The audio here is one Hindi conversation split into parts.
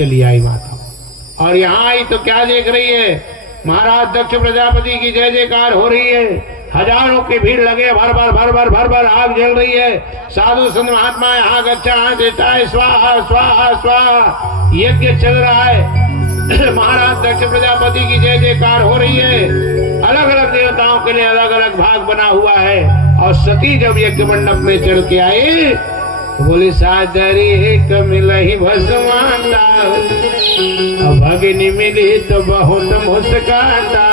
चली आई माता। और यहाँ आई तो क्या देख रही है, महाराज दक्ष प्रजापति की जय जयकार हो रही है, हजारों की भीड़ लगे, भर भर आग जल रही है, साधु संत महात्मा यहाँ गच्छा यहाँ देता है, स्वाहा स्वाहा स्वाहा, यज्ञ चल रहा है। महाराज दक्ष प्रजापति की जय जयकार हो रही है, अलग अलग देवताओं के लिए अलग अलग भाग बना हुआ है। और सती जब यज्ञ मंडप में चढ़ के आई तो बोली सादरी एक मिलही भस्माता, भगिनी मिली तो बहुत मुस्काता।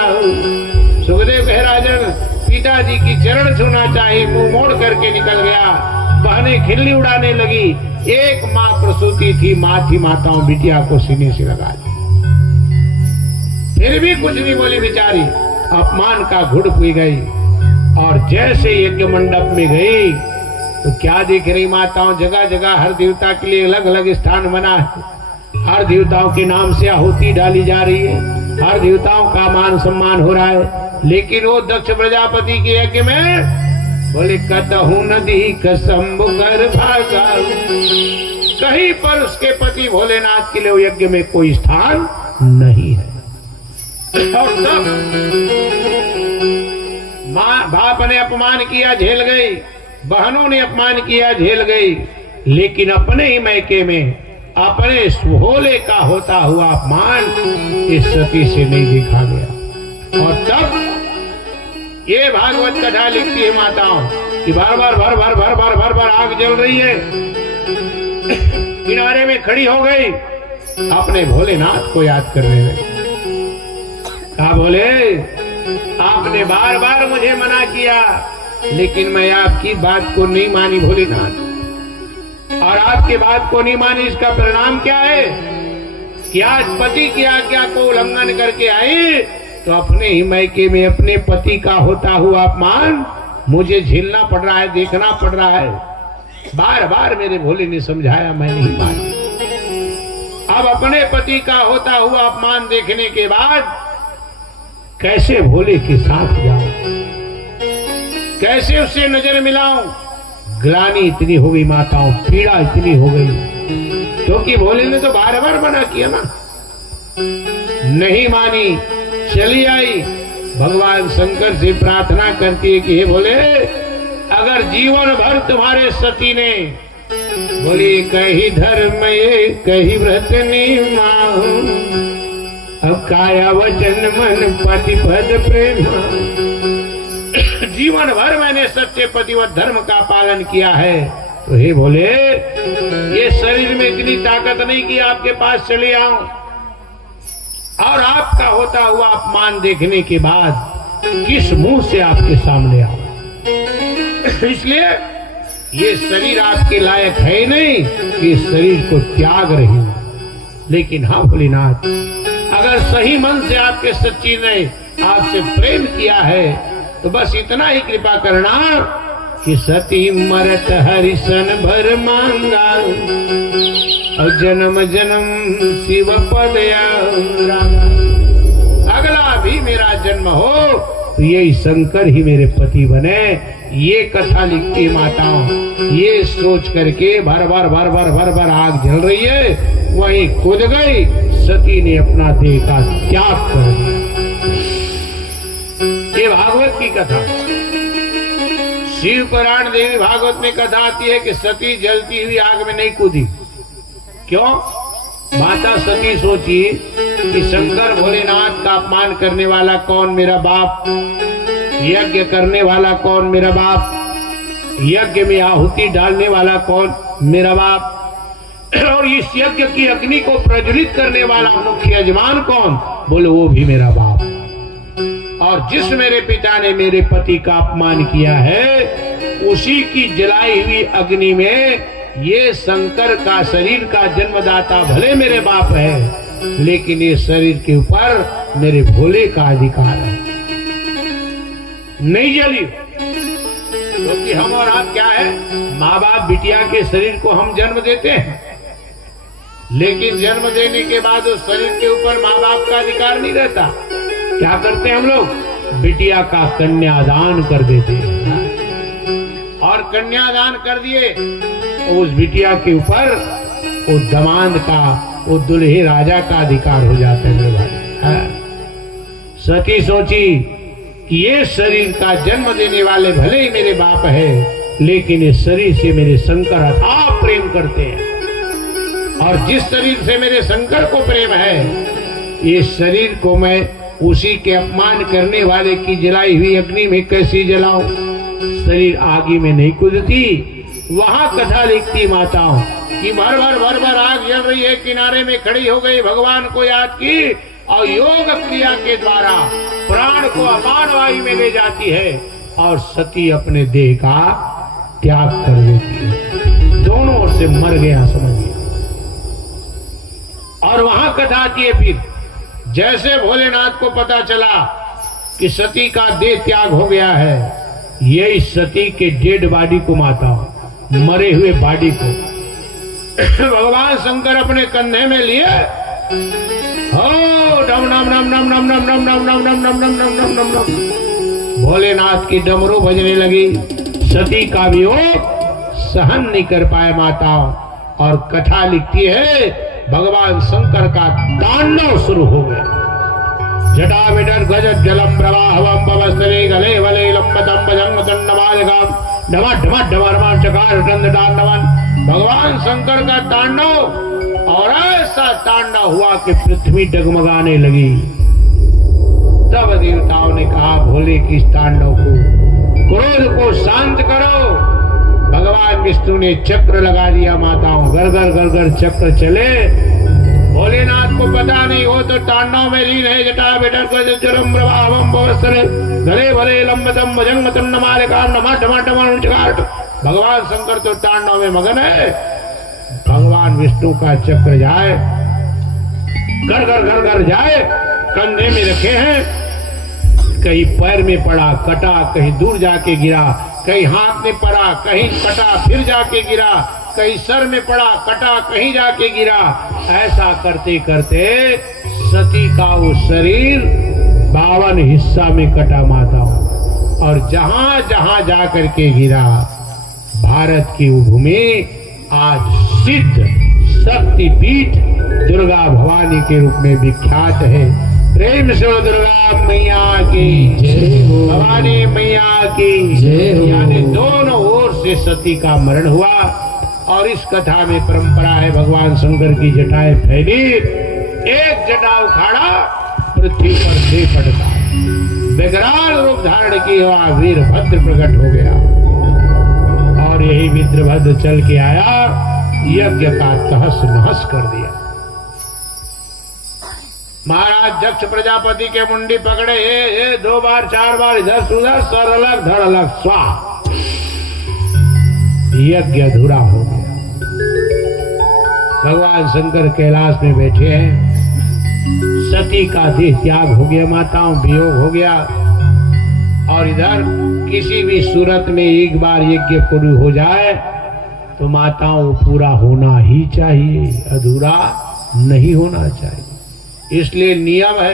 सुखदेव कह राजन पिताजी की चरण छूना चाहिए, मुंह मोड़ करके निकल गया, बहने खिल्ली उड़ाने लगी। एक माँ प्रसूति थी, माँ थी, माताओं बिटिया को सीने से लगा दी, फिर भी कुछ नहीं बोली बेचारी, अपमान का घुड़ पी गई। और जैसे यज्ञ मंडप में गई तो क्या देख रही माताओं, जगह जगह हर देवता के लिए अलग अलग स्थान बना है, हर देवताओं के नाम से आहुति डाली जा रही है, हर देवताओं का मान सम्मान हो रहा है। लेकिन वो दक्ष प्रजापति के यज्ञ में बोले कतहु नदी कसम कर भागा, कहीं पर उसके पति भोलेनाथ के लिए यज्ञ में कोई स्थान नहीं है। और तब बाप ने अपमान किया, झेल गई, बहनों ने अपमान किया, झेल गई, लेकिन अपने ही मैके में अपने भोले का होता हुआ अपमान इस सती से नहीं देखा गया। और तब ये भागवत कथा लिखती है माताओं कि बार बार आग जल रही है, किनारे में खड़ी हो गई, अपने भोलेनाथ को याद करने लगी। कहा बोले आपने बार बार मुझे मना किया, लेकिन मैं आपकी बात को नहीं मानी भोलेनाथ, और आपकी बात को नहीं मानी, इसका परिणाम क्या है कि आज पति की आज्ञा को उल्लंघन करके आई तो अपने ही मैके में अपने पति का होता हुआ अपमान मुझे झेलना पड़ रहा है, देखना पड़ रहा है। बार बार मेरे भोले ने समझाया, मैं नहीं मानी। अब अपने पति का होता हुआ अपमान देखने के बाद कैसे भोले के साथ जाऊं, कैसे उससे नजर मिलाऊं। ग्लानि इतनी हो गई माताओं, पीड़ा इतनी हो गई, क्योंकि भोले ने तो बार बार मना किया ना, नहीं मानी, चली आई। भगवान शंकर से प्रार्थना करती है कि हे भोले, अगर जीवन भर तुम्हारे सती ने बोली कहीं धर्म ये कहीं व्रत निभाऊं, अब काया वचन मन पति पद प्रेम, जीवन भर मैंने सत्य पतिवत धर्म का पालन किया है, तो हे भोले ये शरीर में इतनी ताकत नहीं कि आपके पास चले आऊं, और आपका होता हुआ अपमान देखने के बाद किस मुंह से आपके सामने आऊं। इसलिए ये शरीर आपके लायक है नहीं कि इस शरीर को त्याग रही हूं। लेकिन हाँ भोलेनाथ, अगर सही मन से आपके सच्ची ने आपसे प्रेम किया है तो बस इतना ही कृपा करना कि सती मरत हरिशन भर मांगा, और जन्म जन्म शिव पद अगला भी मेरा जन्म हो तो ये शंकर ही मेरे पति बने। ये कथा लिखती माताओं, ये सोच करके भर भर आग जल रही है, वहीं कूद गई, सती ने अपना देह का त्याग कर दिया। ये भागवत की कथा, शिव पुराण देवी भागवत में कथा आती है कि सती जलती हुई आग में नहीं कूदी। क्यों? माता सती सोची कि शंकर भोलेनाथ का अपमान करने वाला कौन? मेरा बाप। यज्ञ करने वाला कौन? मेरा बाप। यज्ञ में आहुति डालने वाला कौन? मेरा बाप। और इस यज्ञ की अग्नि को प्रज्वलित करने वाला मुख्य यजमान कौन? बोले वो भी मेरा बाप। और जिस मेरे पिता ने मेरे पति का अपमान किया है, उसी की जलाई हुई अग्नि में ये शंकर का शरीर का जन्मदाता भले मेरे बाप है, लेकिन ये शरीर के ऊपर मेरे भोले का अधिकार है। नहीं जली, क्योंकि हम और आप क्या है, माँ बाप बिटिया के शरीर को हम जन्म देते हैं, लेकिन जन्म देने के बाद उस शरीर के ऊपर माँ बाप का अधिकार नहीं रहता। क्या करते हैं हम लोग? बिटिया का कन्यादान कर देते हैं, और कन्यादान कर दिए तो उस बिटिया के ऊपर उस दामाद का वो दुल्हे राजा का अधिकार हो जाता है मेरे भाई। सती सोची कि ये शरीर का जन्म देने वाले भले ही मेरे बाप है, लेकिन इस शरीर से मेरे शंकर अथाह प्रेम करते हैं, और जिस शरीर से मेरे शंकर को प्रेम है, ये शरीर को मैं उसी के अपमान करने वाले की जलाई हुई अग्नि में कैसी जलाऊं? शरीर आगे में नहीं कूदती। वहां कथा लिखती माताओं कि भर भर आग जल रही है, किनारे में खड़ी हो गई, भगवान को याद की और योग क्रिया के द्वारा प्राण को अपान वायु में ले जाती है और सती अपने देह का त्याग कर देती है। दोनों ओर से मर गया समझिए। और वहां कथा आती है फिर, जैसे भोलेनाथ को पता चला कि सती का देह त्याग हो गया है, यही सती के डेड बॉडी को माता, मरे हुए बॉडी को भगवान शंकर अपने कंधे में लिए, हो डम नम नम नम नम नम नम नम नम नम नम नम नम नम नम, भोलेनाथ की डमरू बजने लगी। सती का वियोग सहन नहीं कर पाए माता, और कथा लिखती है भगवान शंकर का तांडव शुरू हो गया। जटा विडर गजत जलम प्रवाहवम पवस्तरे गले वले लंबतम भजंग दंडमालिकाम ढमा ढमा ढमा चकार दंडदानवन। भगवान शंकर का तांडव, और ऐसा तांडव हुआ कि पृथ्वी डगमगाने लगी। तब देवताओं ने कहा भोले की इस तांडव को, क्रोध को शांत करो। भगवान विष्णु ने चक्र लगा दिया माताओं, घर चक्र चले। भोलेनाथ को पता नहीं, वो तो तांडव में लीन है। जटा बेटर जलम प्रवाहवम पवस्तरे गले वले लंबतम भजंग दंडमालिकाम ढमा ढमा ढमा चकार। भगवान शंकर तो तांडव में मगन है। भगवान विष्णु का चक्र जाए, घर जाए, कंधे में रखे हैं, कहीं पैर में पड़ा कटा, कहीं दूर जाके गिरा, कहीं हाथ में पड़ा, कहीं कटा फिर जाके गिरा, कहीं सर में पड़ा कटा, कहीं जाके गिरा। ऐसा करते करते सती का वो शरीर 52 हिस्सा में कटा माता, और जहां जहां जाकर के गिरा, भारत की भूमि आज सिद्ध शक्तिपीठ दुर्गा भवानी के रूप में विख्यात है। प्रेम से दुर्गा मैया की जय हो, भवानी मैया की जय हो। यानी दोनों ओर से सती का मरण हुआ। और इस कथा में परंपरा है, भगवान शंकर की जटाएं फैली, एक जटा उखाड़ा, पृथ्वी पर दे पड़ता, विकराल रूप धारण किया, वीरभद्र प्रकट हो गया। और यही वीरभद्र चल के आया, यज्ञ का तहस नहस कर दिया। महाराज दक्ष प्रजापति के मुंडी पकड़े, ये 2 बार 4 बार इधर से उधर, सर अलग धड़ अलग, स्वाहा, यज्ञ अधूरा हो गया। भगवान शंकर कैलाश में बैठे हैं, सती का देह त्याग हो गया, माताओं वियोग हो गया। और इधर किसी भी सूरत में एक बार यज्ञ पूरा हो जाए तो माताओं पूरा होना ही चाहिए, अधूरा नहीं होना चाहिए। इसलिए नियम है,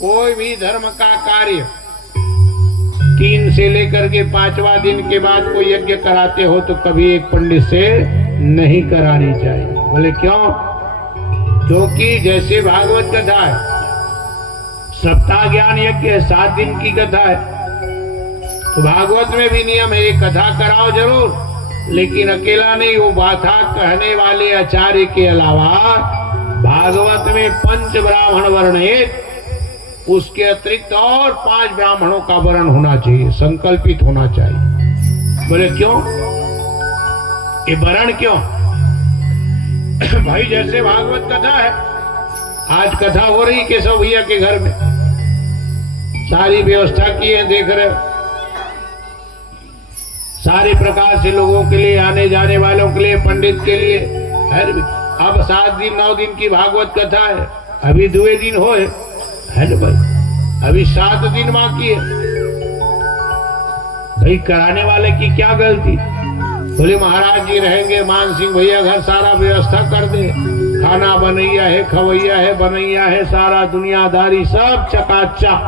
कोई भी धर्म का कार्य 3 से लेकर के 5वां दिन के बाद कोई यज्ञ कराते हो तो कभी एक पंडित से नहीं करानी चाहिए। बोले क्यों? क्योंकि जैसे भागवत कथा है, सप्ताह ज्ञान यज्ञ है, 7 दिन की कथा है, तो भागवत में भी नियम है, कथा कराओ जरूर, लेकिन अकेला नहीं, वो गाथा कहने वाले आचार्य के अलावा भागवत में 5 ब्राह्मण वर्ण है, उसके अतिरिक्त और 5 ब्राह्मणों का वर्ण होना चाहिए, संकल्पित होना चाहिए। बोले क्यों? ये वर्ण क्यों? भाई जैसे भागवत कथा है, आज कथा हो रही केशव भैया के घर में, सारी व्यवस्था की है, देख रहे हो, सारे प्रकार से लोगों के लिए, आने जाने वालों के लिए, पंडित के लिए। अब 7 दिन 9 दिन की भागवत कथा है, अभी 2 दिन हो है ना भाई, अभी 7 दिन बाकी है। भाई कराने वाले की क्या गलती? बोले महाराज जी रहेंगे, मान सिंह भैया घर सारा व्यवस्था कर दे, खाना बनैया है, खवैया है, बनैया है, सारा दुनियादारी सब चकाचक।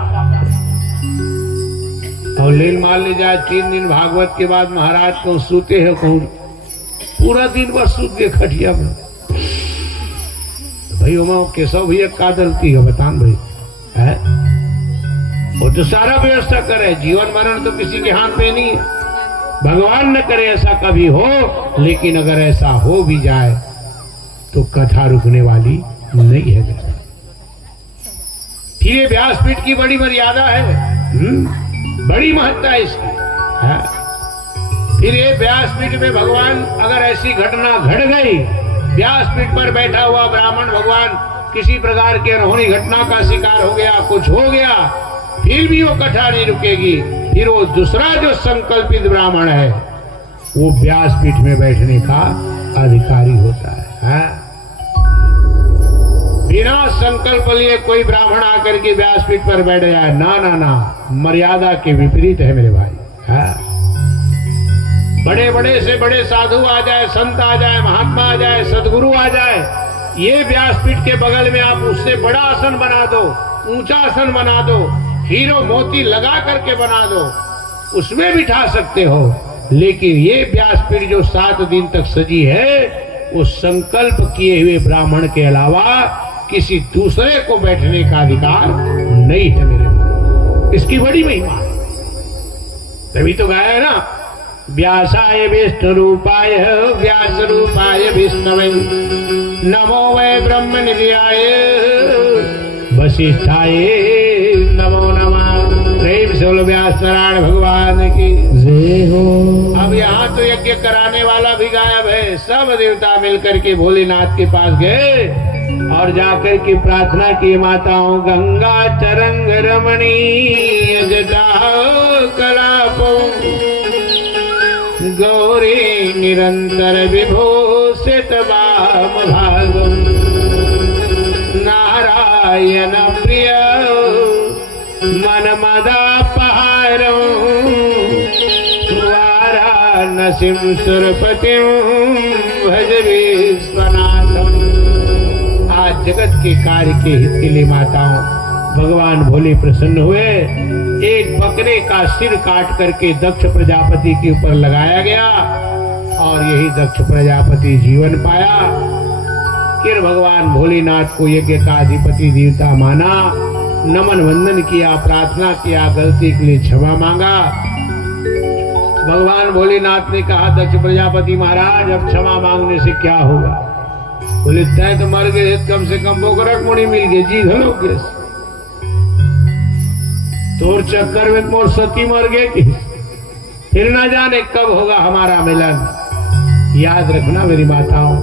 और लील मान ले जाए 3 दिन भागवत के बाद महाराज को सूते हैं, कौन पूरा दिन बस सूत के खटिया में, भाई उमा केशव भैया का गलती है बतान भाई है? वो तो सारा व्यवस्था करे, जीवन मरण तो किसी के हाथ में नहीं है। भगवान न करे ऐसा कभी हो, लेकिन अगर ऐसा हो भी जाए तो कथा रुकने वाली नहीं है। फिर ये व्यासपीठ की बड़ी मर्यादा है, बड़ी महत्ता है इसकी है? फिर ये व्यासपीठ में भगवान अगर ऐसी घटना घट गई, व्यासपीठ पर बैठा हुआ ब्राह्मण भगवान किसी प्रकार की अनहोनी घटना का शिकार हो गया, कुछ हो गया, फिर भी वो कथा नहीं रुकेगी। फिर वो दूसरा जो संकल्पित ब्राह्मण है वो व्यासपीठ में बैठने का अधिकारी होता है। बिना संकल्प लिए कोई ब्राह्मण आकर के व्यासपीठ पर बैठ जाए, ना ना ना, मर्यादा के विपरीत है मेरे भाई है? बड़े बड़े से बड़े साधु आ जाए, संत आ जाए, महात्मा आ जाए, सदगुरु आ जाए, ये व्यासपीठ के बगल में आप उससे बड़ा आसन बना दो, ऊंचा आसन बना दो, हीरो मोती लगा करके बना दो, उसमें बिठा सकते हो। लेकिन ये व्यासपीठ जो 7 दिन तक सजी है, वो संकल्प किए हुए ब्राह्मण के अलावा किसी दूसरे को बैठने का अधिकार नहीं है मेरे भाई। इसकी बड़ी महिमा है। तभी तो गाया है ना, व्यासाय विष्णु रूपाय व्यास रूपाय विष्णवे नमो वै ब्रह्म निधियाय वशिष्ठाय नमो नमः। प्रेम से बोलो व्यास नारायण भगवान की जय हो। अब यहाँ तो यज्ञ कराने वाला भी गायब है। सब देवता मिलकर के भोलेनाथ के पास गए और जाकर के प्रार्थना की, माताओं गंगा तरंग रमणीय जटा कलापो गौरी निरंतर विभूषित वाम भागम नारायण प्रिय मन मदापहारं वाराणसीं सुरपतिं भज विश्वनाथम्। आज जगत के कार्य के हित के लिए माताओं भगवान भोले प्रसन्न हुए। एक बकरे का सिर काट करके दक्ष प्रजापति के ऊपर लगाया गया और यही दक्ष प्रजापति जीवन पाया। फिर भगवान भोलेनाथ को यज्ञ का अधिपति देवता माना, नमन वंदन किया, प्रार्थना किया, गलती के लिए क्षमा मांगा। भगवान भोलेनाथ ने कहा, दक्ष प्रजापति महाराज अब क्षमा मांगने से क्या होगा? बोले तय तो मर गए, कम से कम वो रकमणी मिल गए, जी धनो के तोर चक्कर में मोर सती मर गए कि फिर ना जाने कब होगा हमारा मिलन। याद रखना मेरी माताओं,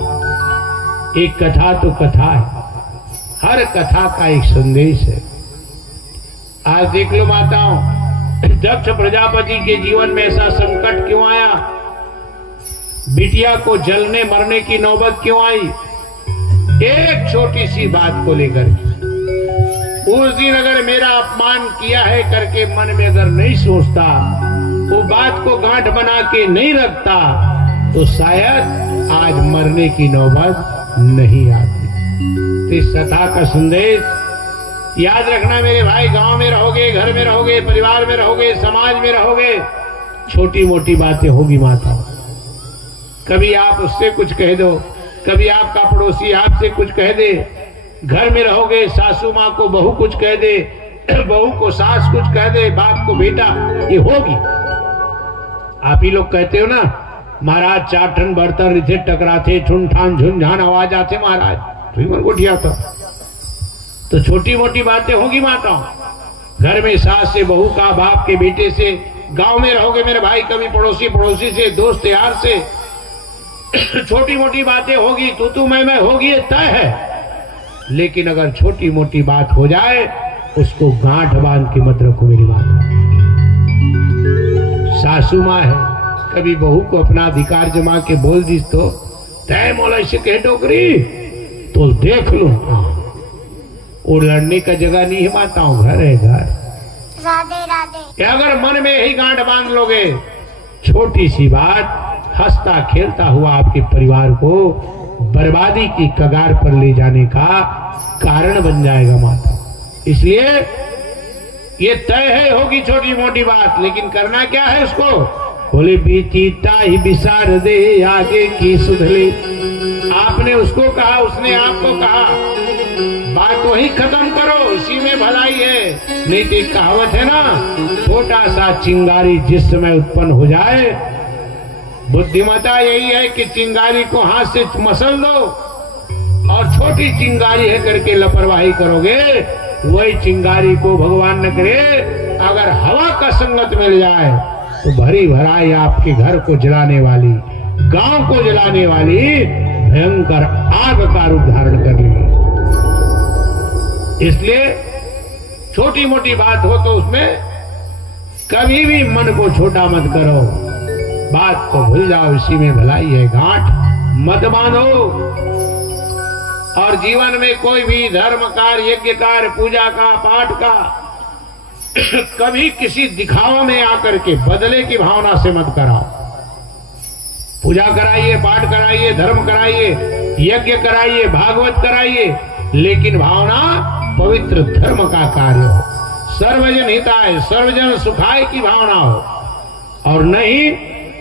एक कथा तो कथा है, हर कथा का एक संदेश है। आज देख लो माताओं, दक्ष प्रजापति के जीवन में ऐसा संकट क्यों आया? बिटिया को जलने मरने की नौबत क्यों आई? एक छोटी सी बात को लेकर। उस दिन अगर मेरा अपमान किया है करके मन में अगर नहीं सोचता, वो बात को गांठ बना के नहीं रखता, तो शायद आज मरने की नौबत नहीं आती। तो इस कथा का संदेश याद रखना मेरे भाई। गांव में रहोगे, घर में रहोगे, परिवार में रहोगे, समाज में रहोगे, छोटी मोटी बातें होगी माता। कभी आप उससे कुछ कह दो, कभी आपका पड़ोसी आपसे कुछ कह दे। घर में रहोगे, सासू माँ को बहू कुछ कह दे, बहू को सास कुछ कह दे, बाप को बेटा, ये होगी। आप ही लोग कहते हो ना, महाराज 4 टन बर्तन रिथे टकराते, ठुनठान झुनझान आवाज आते महाराज, तो मन को ठिया था। तो छोटी मोटी बातें होगी माताओं। घर में सास से, बहू का, बाप के बेटे से। गांव में रहोगे मेरे भाई, कभी पड़ोसी से, दोस्त यार से छोटी मोटी बातें होगी, तू मैं होगी, तय है। लेकिन अगर छोटी मोटी बात हो जाए, उसको गांठ बांध के मत रखो मेरी माता। सासू माँ है, कभी बहू को अपना अधिकार जमा के बोल दी तो तय मोला से कह डोकरी तो देख लो। हाँ, वो लड़ने का जगह नहीं है माताओं, घर है घर। राधे राधे। अगर मन में ही गांठ बांध लोगे, छोटी सी बात हंसता खेलता हुआ आपके परिवार को बर्बादी की कगार पर ले जाने का कारण बन जाएगा माता। इसलिए ये तय है, होगी छोटी मोटी बात, लेकिन करना क्या है उसको? बोले बीतीता ही विसार दे, आगे की सुध ले। आपने उसको कहा, उसने आपको कहा, बात वही खत्म करो, उसी में भलाई है। नहीं तो एक कहावत है ना, छोटा सा चिंगारी जिस समय उत्पन्न हो जाए, बुद्धिमता यही है कि चिंगारी को हाथ से मसल दो, और छोटी चिंगारी है करके लापरवाही करोगे, वही चिंगारी को भगवान न करे अगर हवा का संगत मिल जाए तो भरी भराई आपके घर को जलाने वाली, गांव को जलाने वाली भयंकर आग का रूप धारण कर लेगी। इसलिए छोटी मोटी बात हो तो उसमें कभी भी मन को छोटा मत करो, बात को भूल जाओ, इसी में भलाई है। गांठ मत बांधो, और जीवन में कोई भी धर्म कार्य, यज्ञ कार्य, पूजा का, पाठ का कभी किसी दिखावा में आकर के बदले की भावना से मत कराओ। पूजा कराइए, पाठ कराइए, धर्म कराइए, यज्ञ कराइए, भागवत कराइए, लेकिन भावना पवित्र धर्म का कार्य हो, सर्वजन हिताय सर्वजन सुखाय की भावना हो। और नहीं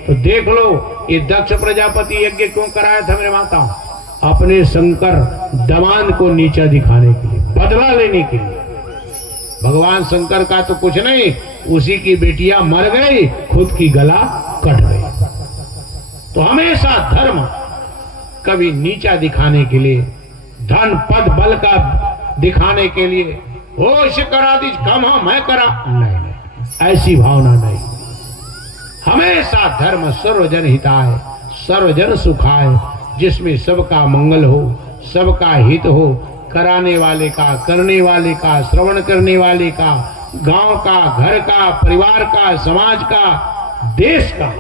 तो देख लो, ये दक्ष प्रजापति यज्ञ क्यों कराया था मेरे माता? अपने शंकर दमान को नीचा दिखाने के लिए, बदला लेने के लिए। भगवान शंकर का तो कुछ नहीं, उसी की बेटियां मर गई, खुद की गला कट गई। तो हमेशा धर्म कभी नीचा दिखाने के लिए, धन पद बल का दिखाने के लिए, हो इसे करा दीज कम हो मैं करा, नहीं, ऐसी भावना नहीं। हमेशा धर्म सर्वजन हिताय सर्वजन सुखाय, जिसमें सबका मंगल हो, सबका हित हो, कराने वाले का, करने वाले का, श्रवण करने वाले का, गांव का, घर का, परिवार का, समाज का, देश का।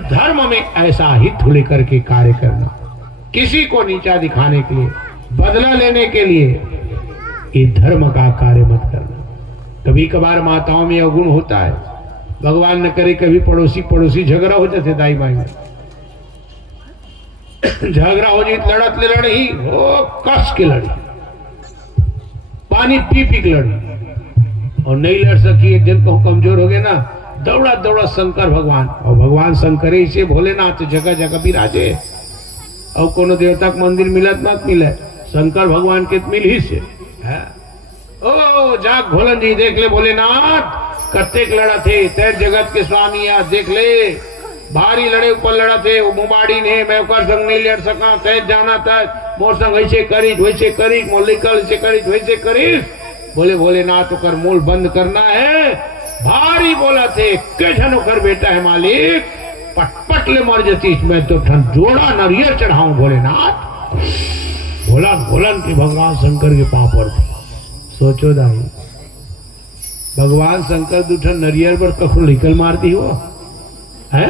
धर्म में ऐसा हित लेकर के कार्य करना, किसी को नीचा दिखाने के लिए, बदला लेने के लिए, ये धर्म का कार्य मत करना। कभी कभार माताओं में अवगुण होता है, भगवान न करे कभी पड़ोसी पड़ोसी झगड़ा हो जाते, दाई माई में झगड़ा हो जाए, लड़त ले लड़ी हो, कस के लड़ी, पानी पी पी के लड़ी, और नहीं लड़ सकी, एक दिन को कमजोर हो गए ना, दौड़ा दौड़ा शंकर भगवान, और भगवान शंकर ही से भोलेनाथ जगह जगह विराजे। और कोनो देवता का मंदिर मिलत मत मिले, शंकर भगवान के मिल ही से है। ओ जाग भोलन जी, देख ले भोलेनाथ कत्तेक लड़ा थे, तेर जगत के स्वामी आ, देख ले भारी लड़े ऊपर लड़ा थे, वो मुबाड़ी ने मैं ओकर संग नहीं लड़ सका, तय जाना था मोर संग वैसे करी वैसे करी, मोलिकल से करी वैसे करी। बोले भोलेनाथ ओकर मूल बंद करना है, भारी बोला थे, के जन ओकर बेटा है मालिक, पटपट ले मर जती, मैं तो ठन जोड़ा नरियर चढ़ाऊं भोलेनाथ। भोला भोलन की भगवान शंकर के पांव पर थी। सोचो दाई, भगवान शंकर दूठन नरियर पर कखो निकल मारती हो है?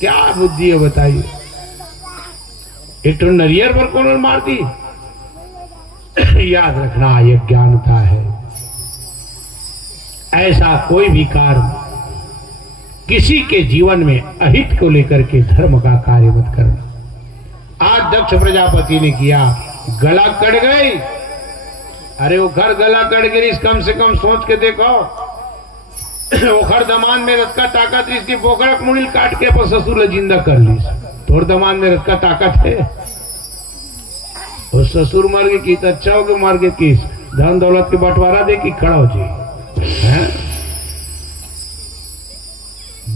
क्या बुद्धि है बताइए? एक तो नरियर पर कौन मारती? याद रखना, ये ज्ञानता है। ऐसा कोई भी कार्य किसी के जीवन में अहित को लेकर के धर्म का कार्य मत करना। आज दक्ष प्रजापति ने किया, गला कट गई। अरे वो घर गला कट गई, कम से कम सोच के देखो, ओखर दमान में रथ का ताकत, इसकी पोखरक मुड़िल काट के अपन ससुर जिंदा कर ली। तोर दमान में रथ का ताकत है, और ससुर मर गए की अच्छा हो गए, मर गए किस धन दौलत के बंटवारा दे कि खड़ा हो जाए।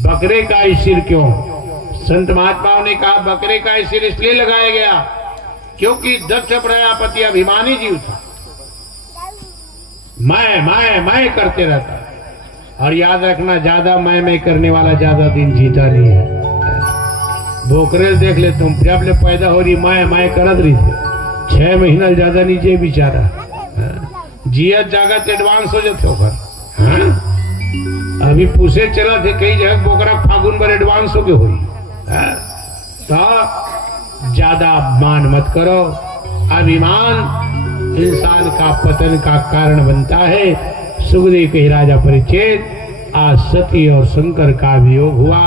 बकरे का सिर क्यों? संत महात्माओं ने कहा बकरे का सिर इसलिए लगाया गया क्योंकि दक्ष प्रजापति अभिमानी जीव था, मैं करते रहता। और याद रखना, ज्यादा मैं करने वाला ज्यादा दिन जीता नहीं है। बोकरेल देख ले तुम, जब ले पैदा हो रही मैं करत रही थे, 6 महीना ज्यादा नीचे बेचारा जियत जागत एडवांस हो जाते होकर। अभी पूछे चला थे कई जगह बोकरा फागुन पर एडवांस हो गए हुई। तो ज्यादा मान मत करो, अभिमान इंसान का पतन का कारण बनता है। सुखदेव के राजा परीक्षित, आज सती और शंकर का वियोग हुआ,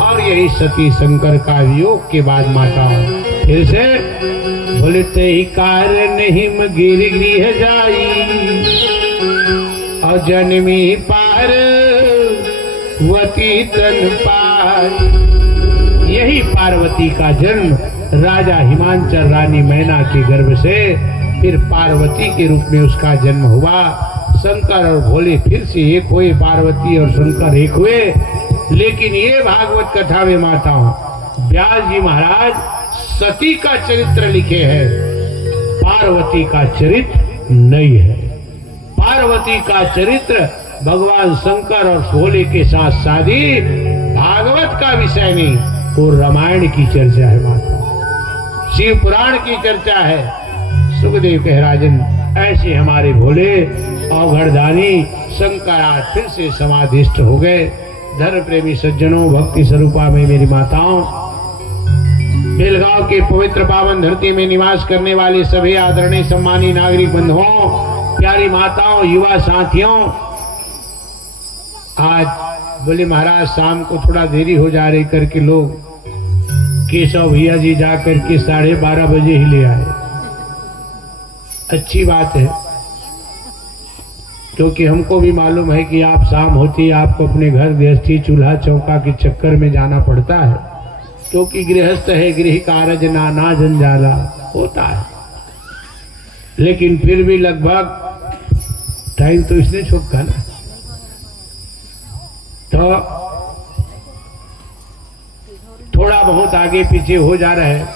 और यही सती शंकर का वियोग के बाद माता फिर से बोलते ही कार्य नहीं गिर गृह जाई, और जन्मी पार वती तन पार। यही पार्वती का जन्म राजा हिमांचल रानी मैना के गर्भ से फिर पार्वती के रूप में उसका जन्म हुआ। शंकर और भोले फिर से एक हुए, पार्वती और शंकर एक हुए। लेकिन ये भागवत कथा में माताओं व्यास जी महाराज सती का चरित्र लिखे हैं, पार्वती का चरित्र नहीं है। पार्वती का चरित्र भगवान शंकर और भोले के साथ शादी भागवत का विषय नहीं, वो रामायण की चर्चा है माता, शिव पुराण की चर्चा है। सुखदेव कह राजन ऐसे हमारे भोले अवघड़दानी शंकर आज फिर से समाधिष्ट हो गए। धर्म प्रेमी सज्जनों, भक्ति स्वरूपा में मेरी माताओं, बेलगांव के पवित्र पावन धरती में निवास करने वाले सभी आदरणीय सम्मानी नागरिक बंधुओं, प्यारी माताओं, युवा साथियों, आज बोले महाराज शाम को थोड़ा देरी हो जा रही करके लोग केशव भैया जी जा करके 12:30 बजे ही ले आए। अच्छी बात है, क्योंकि हमको भी मालूम है कि आप शाम होती आपको अपने घर गृहस्थी चूल्हा चौका के चक्कर में जाना पड़ता है, क्योंकि गृहस्थ है गृह कारज नाना जंजाला होता है। लेकिन फिर भी लगभग टाइम तो इसने छोका ना, तो थोड़ा बहुत आगे पीछे हो जा रहा है,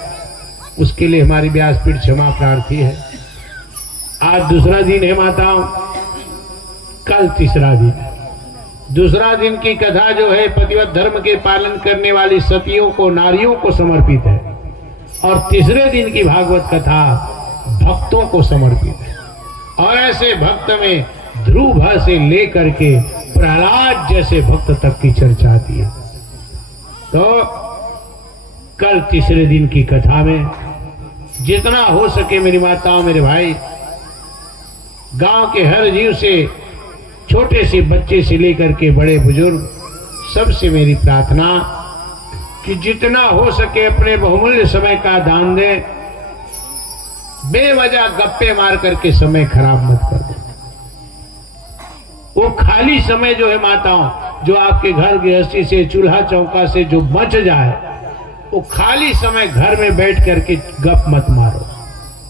उसके लिए हमारी व्यासपीठ क्षमा प्रार्थी है। आज दूसरा दिन है माताओं, कल तीसरा दिन। दूसरा दिन की कथा जो है पतिव्रत धर्म के पालन करने वाली सतियों को, नारियों को समर्पित है, और तीसरे दिन की भागवत कथा भक्तों को समर्पित है। और ऐसे भक्त में ध्रुव से लेकर के प्रहलाद जैसे भक्त तक की चर्चा आती है। तो कल तीसरे दिन की कथा में जितना हो सके मेरी माताओं, मेरे भाई, गांव के हर जीव से, छोटे से बच्चे से लेकर के बड़े बुजुर्ग, सबसे मेरी प्रार्थना कि जितना हो सके अपने बहुमूल्य समय का दान दें। बेवजह गप्पे मार करके समय खराब मत कर दो। वो खाली समय जो है माताओं, जो आपके घर गृहस्थी से, चूल्हा चौका से जो बच जाए, वो खाली समय घर में बैठ करके गप मत मारो।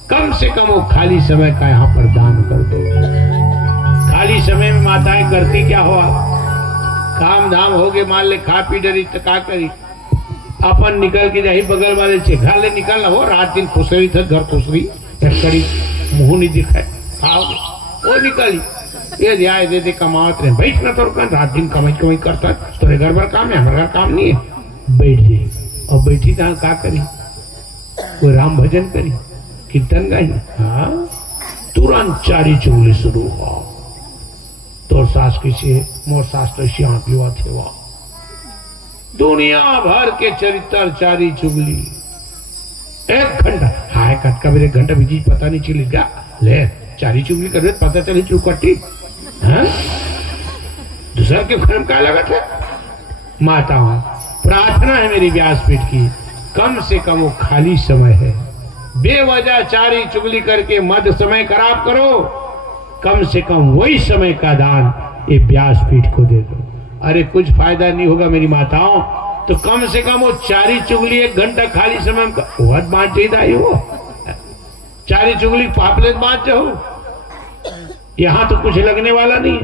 कम से कम वो खाली समय का यहाँ पर दान कर दो। खाली समय में माताएं करती क्या हो, काम धाम हो गए, मान ले खा पी डरी तो का करी, अपन निकल के जाही बगल वाले से घर ले निकल हो, रात दिन खुशरी था, घर खुशरी कड़ी मुंह नहीं दिखाए, खाओगे वो निकली, ये जाए दे दे कमावत रहे, बैठ ना तो रात दिन कमाई करता, तोरे घर पर काम है, हमारा काम नहीं है, बैठ जाए। और बैठी था का करी, कोई राम भजन करी, कीर्तन गाई, हाँ तुरंत चारी चुगली शुरू हुआ। तोर सास किसे, मोर सास तो श्याम युवा थे, वाह दुनिया भर के चरित्र चारी चुगली। 1 घंटा, हाय कटका मेरे 1 घंटा बीजी पता नहीं चली क्या, ले चारी चुगली कर पता चली चुकट्टी, हाँ दूसरा के फिल्म क्या लगा था। माताओं, प्रार्थना है मेरी व्यासपीठ की, कम से कम वो खाली समय है, बेवजह चारी चुगली करके मत समय खराब करो। कम से कम वही समय का दान ये व्यासपीठ को दे दो। अरे कुछ फायदा नहीं होगा मेरी माताओं, तो कम से कम वो चारी चुगली 1 घंटा खाली समय में बहुत बात चाहिए, वो चारी चुगली पापलेट बात चाहो, यहां तो कुछ लगने वाला नहीं।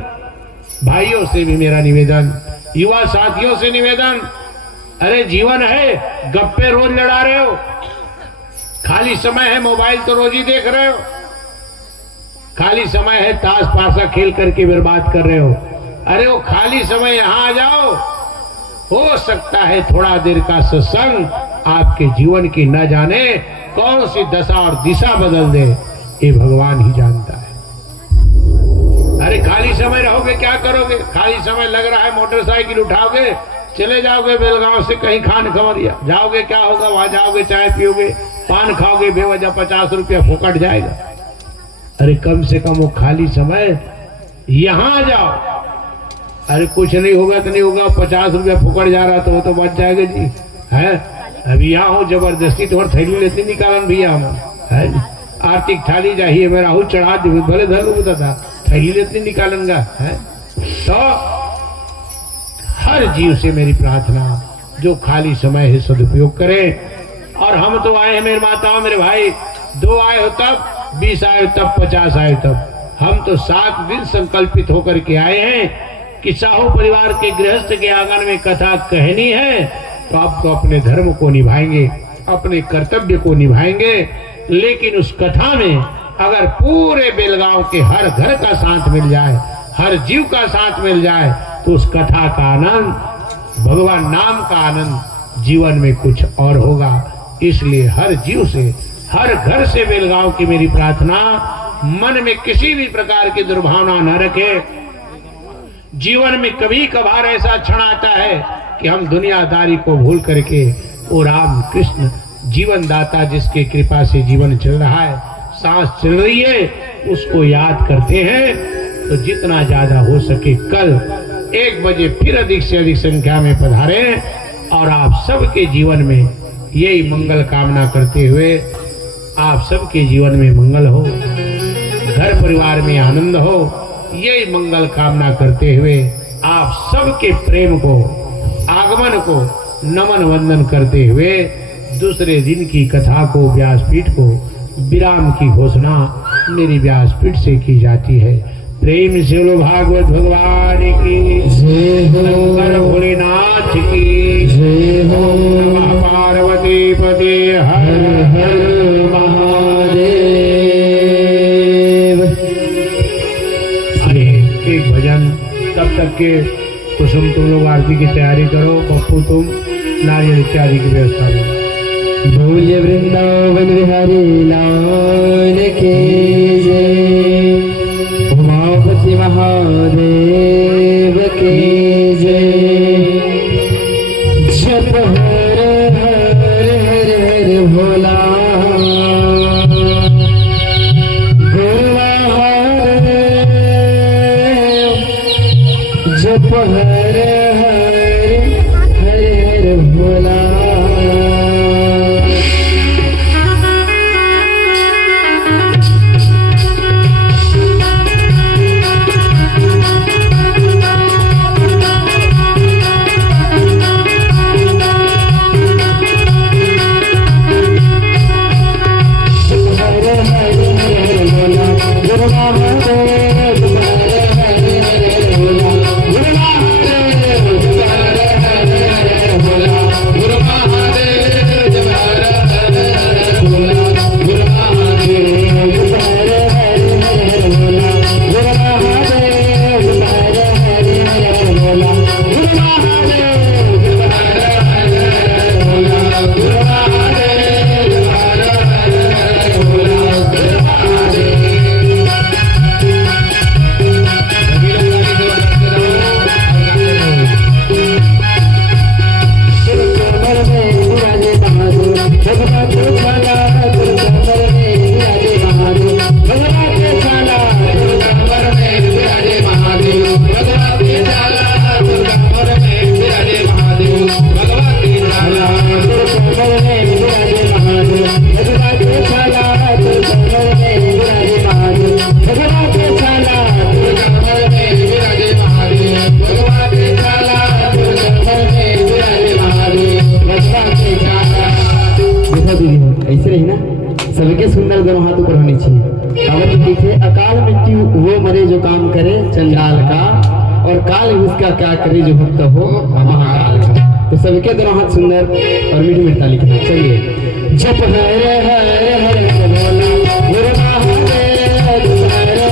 भाइयों से भी मेरा निवेदन, युवा साथियों से निवेदन, अरे जीवन है, गप्पे रोज लड़ा रहे हो, खाली समय है मोबाइल तो रोज ही देख रहे हो, खाली समय है ताश पासा खेल करके बर्बाद कर रहे हो। अरे वो खाली समय यहां आ जाओ, हो सकता है थोड़ा देर का सत्संग आपके जीवन की न जाने कौन सी दशा और दिशा बदल दे, ये भगवान ही जानता है। अरे खाली समय रहोगे क्या करोगे, खाली समय लग रहा है मोटरसाइकिल उठाओगे चले जाओगे बेलगांव से कहीं खान खवरिया जाओगे, क्या होगा वहां जाओगे, चाय पियोगे, पान खाओगे, बेवजह 50 रुपया फुकट जाएगा। अरे कम से कम वो खाली समय यहां आ जाओ, अरे कुछ नहीं होगा तो नहीं होगा, 50 रुपया फुकट जा रहा तो वो तो बच जाएगा जी, है अभी यहाँ हो जबरदस्ती तुम्हारी थैली लेते निकालन भैया हम है, आर्थिक थाली चाहिए मेरा हूँ चढ़ा दे भले धर लूंगा था, थैली लेते निकालूंगा है। तो हर जीव से मेरी प्रार्थना, जो खाली समय है सदुपयोग करे, और हम तो आए हैं मेरे माताओं मेरे भाई, 2 आए हो तब, 20 आए हो तब, 50 आए तब। हम तो 7 दिन संकल्पित होकर के आए हैं कि साहू परिवार के गृहस्थ के आंगन में कथा कहनी है, तो आप तो अपने धर्म को निभाएंगे, अपने कर्तव्य को निभाएंगे। लेकिन उस कथा में अगर पूरे बेलगांव के हर घर का साथ मिल जाए, हर जीव का साथ मिल जाए, तो उस कथा का आनंद, भगवान नाम का आनंद जीवन में कुछ और होगा। इसलिए हर जीव से, हर घर से बेलगांव की मेरी प्रार्थना, मन में किसी भी प्रकार की दुर्भावना न रखे। जीवन में कभी कभार ऐसा क्षण आता है कि हम दुनियादारी को भूल करके वो राम कृष्ण जीवन दाता जिसके कृपा से जीवन चल रहा है, सांस चल रही है, उसको याद करते हैं। तो जितना ज्यादा हो सके कल 1 बजे फिर अधिक से अधिक संख्या में पधारें और आप सबके जीवन में यही मंगल कामना करते हुए, आप सबके जीवन में मंगल हो, घर परिवार में आनंद हो, यही मंगल कामना करते हुए आप सबके प्रेम को, आगमन को नमन वंदन करते हुए दूसरे दिन की कथा को, व्यासपीठ को विराम की घोषणा मेरी व्यासपीठ से की जाती है। प्रेम से बोलो भागवत भगवान की जय हो, शंकर भोलेनाथ की जय हो, पार्वती पते हर हर महादेव। अरे एक भजन, तब तक के कुसुम तुम लोग आरती की तैयारी करो, पप्पू तुम नारियल इत्यादि की व्यवस्था करो। बोले वृंदावन बिहारी लाल के जय, उमापति महादेव के जय। जप हर हर हर हर भोला, जप हर हर हर हर भोला। ऐसे रही ना, सबके सुंदर दोनों हाथ ऊपर होनी चाहिए। अब लिखे अकाल मृत्यु वो मरे जो काम करे चंडाल का, और काल उसका क्या करे जो भक्त हो महाकाल का। तो सबके दोनों हाथ सुंदर और मीठी मीठी ताली के साथ चलिए। जप हरे हरे हरे बोला गुरु महादेव, हरे हरे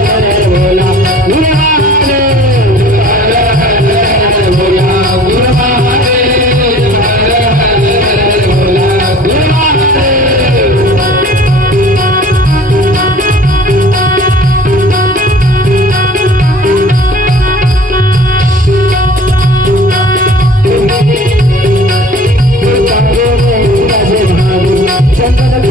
हरे बोला गुरु महादेव, हरे हरे बोला गुरु महादेव, हरे हरे बोला गुरु महादेव। चंदन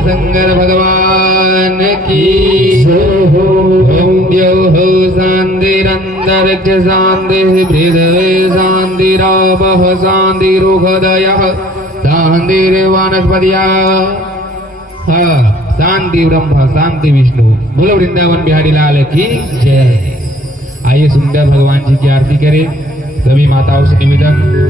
शंकर भगवान की ओम द्यो हो शांतिरंतर शांति हृदय शांतिरापः शांतिरुहृदयः शांतिर्वनस्पतिः शांति ब्रह्म शांति विष्णु। बोलो वृंदावन बिहारी लाल की जय। आइए सुंदर भगवान जी की आरती करें। सभी माताओं से निवेदन।